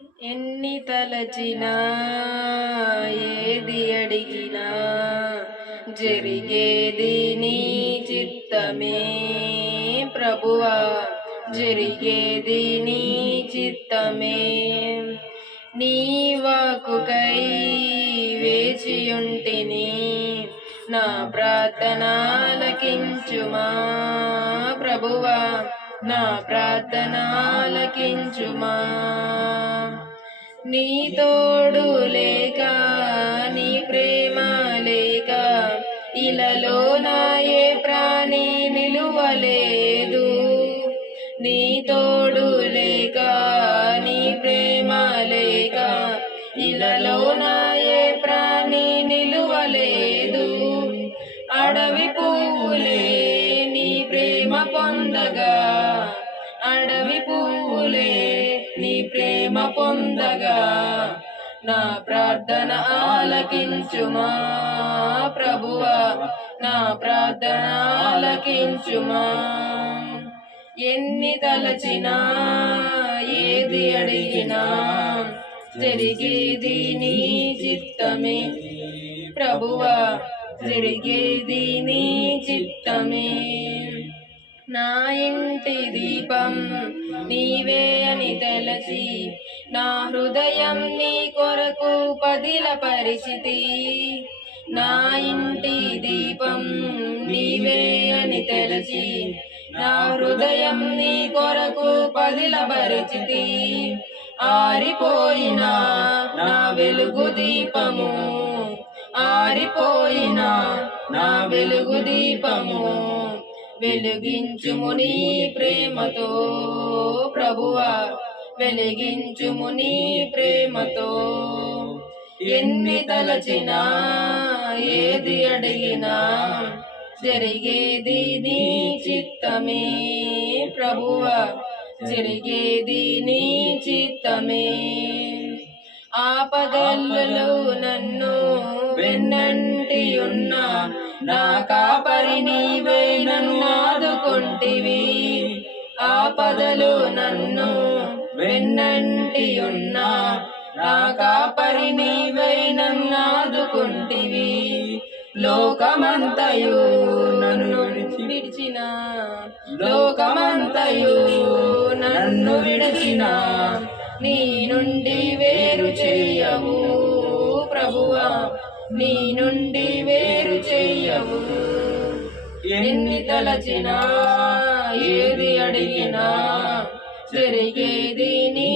ఎన్ని తలచినా ఏది అడిగినా జరిగేది నీ చిత్తమే ప్రభువా, జరిగేది నీ చిత్తమే. నీ వాక్కుకై వేచియుంటిని, నా ప్రార్థనాలకించుమా ప్రభువా, నా ప్రార్థనాలకించుమా. నీ తోడు లేక, నీ ప్రేమ లేక ఇలలో నా ఏ ప్రాణి నిలువలేదు. నీ తోడు లేక, నీ ప్రేమ లేక ఇలలో నా ఏ ప్రాణి నిలువలేదు. అడవి పువ్వులే నీ ప్రేమ పొందగా, అడవి పువ్వులే నీ ప్రేమ పొందగా, నా ప్రార్థన ఆలకించుమా ప్రభువా, నా ప్రార్థన ఆలకించుమా. ఎన్ని తలచినా ఏది అడిగినా జరిగేది నీ చిత్తమే ప్రభువా, జరిగేది నీ చిత్తమే. నా ఇంటి దీపం నీవే అని తలచి, నా హృదయం నీ కొరకు పదిలపరిచితి. నా ఇంటి దీపం నీవే అని తలచి, నా హృదయం నీ కొరకు పదిలపరిచితి. ఆరిపోయిన నా వెలుగు దీపము, ఆరిపోయిన నా వెలుగు దీపము వెలిగించుము నీ ప్రేమతో ప్రభువా, వెలిగించుము నీ ప్రేమతో. ఎన్ని తలచినా ఏది అడిగినా జరిగేది నీ చిత్తమే ప్రభువా, జరిగేది నీ చిత్తమే. ఆపదలలో నన్ను వెన్నంటి ఉన్న నా కాపరి నీవై నన్ను ఆదుకొంటివి. ఆపదలో నన్ను వెన్నంటి ఉన్న నా కాపరి నీవై నన్ను ఆదుకొంటివి. లోకమంతయు నన్ను విడిచిన, లోకమంతయు నన్ను విడిచిన నీ నుండి వేరు చేయవు ప్రభువా, నీ నుండి వేరు చెయ్యవు. ఎన్ని తలచినా ఏది అడిగినా జరిగేది నీ